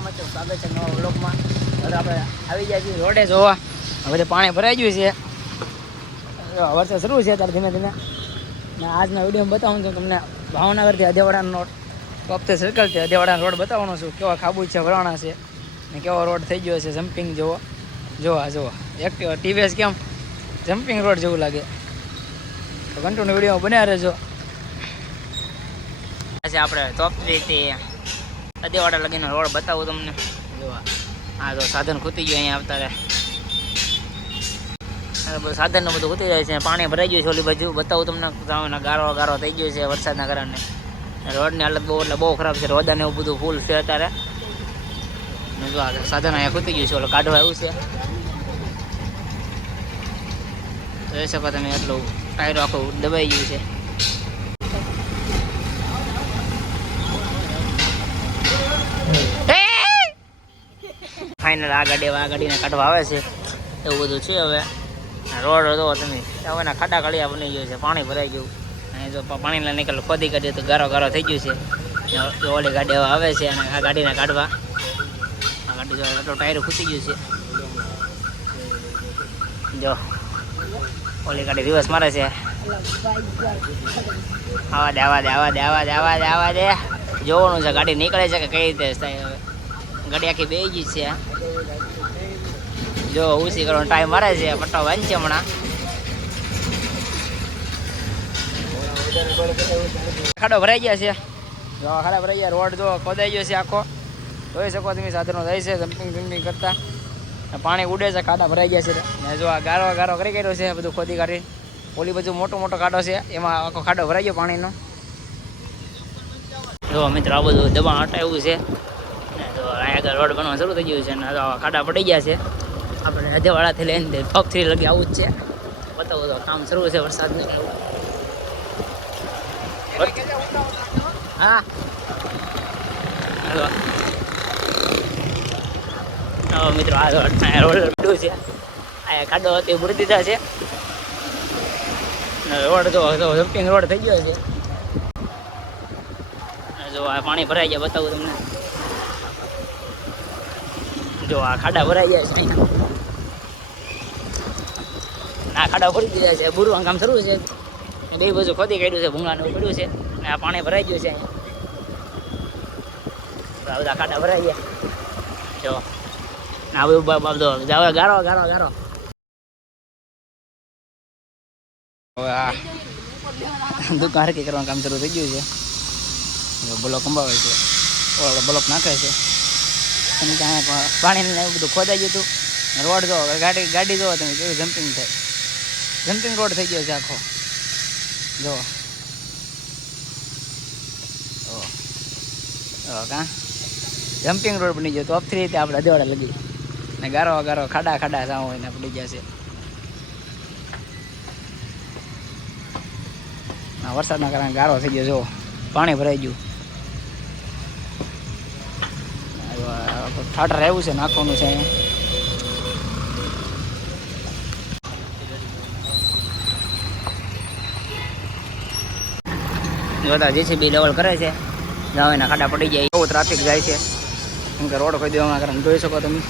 મજામાં છો આપણે આવી જાય છીએ રોડે જોવા. હવે પાણી ભરાઈ ગયું છે. વરસાદ શરૂ છે ત્યારે ધીમે ધીમે. મેં આજના વીડિયો બતાવું છું તમને ભાવનગરથી અધેવાડાનો રોડ. વખતે સર્કલથી અધેવાડાનો રોડ બતાવવાનો છું. કેવા ખાબુ છે, વરાણા છે, ને કેવો રોડ થઈ ગયો છે જમ્પિંગ જોવો. જોવા જોવા. એક ટીવીએસ કેમ? જમ્પિંગ રોડ જેવું લાગે. ઘંટોનો વીડિયો બનાવી રહેજો. આજે આપણે ટોપ થ્રીથી અધેવાડા લગીનો રોડ બતાવું તમને. જોવા હા તો સાધન ખૂતી ગયું અહીંયા આવતા બધું સાધનનું બધું ખૂતી જાય છે. પાણી ભરાઈ ગયું છે ઓલી બાજુ. બતાવું તમને ગારો ગારો થઈ ગયો છે વરસાદના કારણે. રોડની હાલત બહુ, એટલે બહુ ખરાબ છે. રોદાને એવું બધું ફૂલ છે અત્યારે. જો આ સાધન અહીંયા ખૂતી ગયું છે. ઓલું કાઢવા આવ્યું છે. જોઈ શકો તમે એટલું ટાયરો આખું દબાઈ ગયું છે. ફાઇનલ આ ગાડી આ ગાડીને કાઢવા આવે છે. એવું બધું છે હવે. રોડ હતો, તમે હવેના ખાડા કળિયા બની ગયું છે, પાણી ભરાઈ ગયું. અને જો પાણીના નીકળ ખોદી કાઢીએ તો ગારો ગારો થઈ ગયું છે. ઓલી ગાડી હવે આવે છે અને આ ગાડીને કાઢવા. આ ગાડી જો ટાયર ખૂતી ગયું છે. જો, ઓલી ગાડી દિવસ મારે છે. આવા દે આવા દે આવા દે આવા દે આવા દે આવા દે. જોવાનું છે ગાડી નીકળે છે કે કઈ રીતે થાય હવે. ગાડી આખી બે ગઈ છે. જો ઉસી કરવાનો ટાઈમ મારે છે પટ્ટો વાંચે હમણાં. ખાડો ભરાઈ ગયા છે. જો ખાડા ભરાઈ ગયા. રોડ જો ખોદાઈ ગયો છે આખો. જોઈ શકો તમે સાધનો થાય છે જમ્પિંગ જમ્પિંગ કરતા. પાણી ઉડે છે ખાડા ભરાઈ ગયા છે. ને જો આ ગારો ગારો કરી કર્યો છે બધું ખોદી કાઢી. ઓલી બધું મોટો મોટો ખાડો છે એમાં આખો ખાડો ભરાઈ ગયો પાણીનો. જો મિત્રો આ બધું દબાણ હટાવ્યું છે. આગળ રોડ બનવા શરૂ થઈ ગયું છે અને ખાડા પડી ગયા છે. આપણે હદેવાળાથી લઈને પગ થ્રી લગી આવું જ છે. બતાવું તો કામ શરૂ છે વરસાદનું. હા. મિત્રો, આ રોડ રોડ પડ્યું છે. આ ખાડો હતી પૂરી દીધા છે. રોડ જો જમ્પિંગ રોડ થઈ ગયો છે. જો આ પાણી ભરાઈ ગયા, બતાવું તમને. જો આ ખાડા ભરાઈ જાય છે આ ખાડા ભરી દીધા છે. બુરવાનું કામ શરૂ છે. બે બાજુ ખોદી કાઢ્યું છે, ભૂંગળાનું પડ્યું છે. અને આ પાણી ભરાઈ ગયું છે અહીંયા. બધા ખાડા ભરાઈ ગયા. જો. ના બધું બધો જાવ, ગારો ગારો ગારો. આ દુકાન હરકી કરવાનું કામ શરૂ થઈ ગયું છે. બ્લોક અંબાવે છે. બ્લોક નાખે છે. અને ત્યાં પાણીને એવું બધું ખોદાઈ ગયું હતું. રોડ જો, ગાડી ગાડી જોવો તમે, કેવું જમ્પિંગ થાય. જમ્પિંગ રોડ થઈ ગયો છે આખો. જો. કા? જમ્પિંગ રોડ બની ગયો. તો થ્રી રીતે આપણે અધવાડા લગી. ને ગારો ગારો, ખાડા ખાડા સાવ હોય ને પડી ગયા છે. વરસાદના કારણે ગારો થઈ ગયો, જો. પાણી ભરાઈ ગયું. આ ઠાઠર આવ્યું છે, નાખવાનું છે અહીંયા. જોતા જેસીબી લેવલ કરે છે. જાવ એના ખાડા પડી જાય. બહુ ટ્રાફિક જાય છે. કેમ કે રોડ ખોઈ દેવાના કરે જોઈ શકો તમે.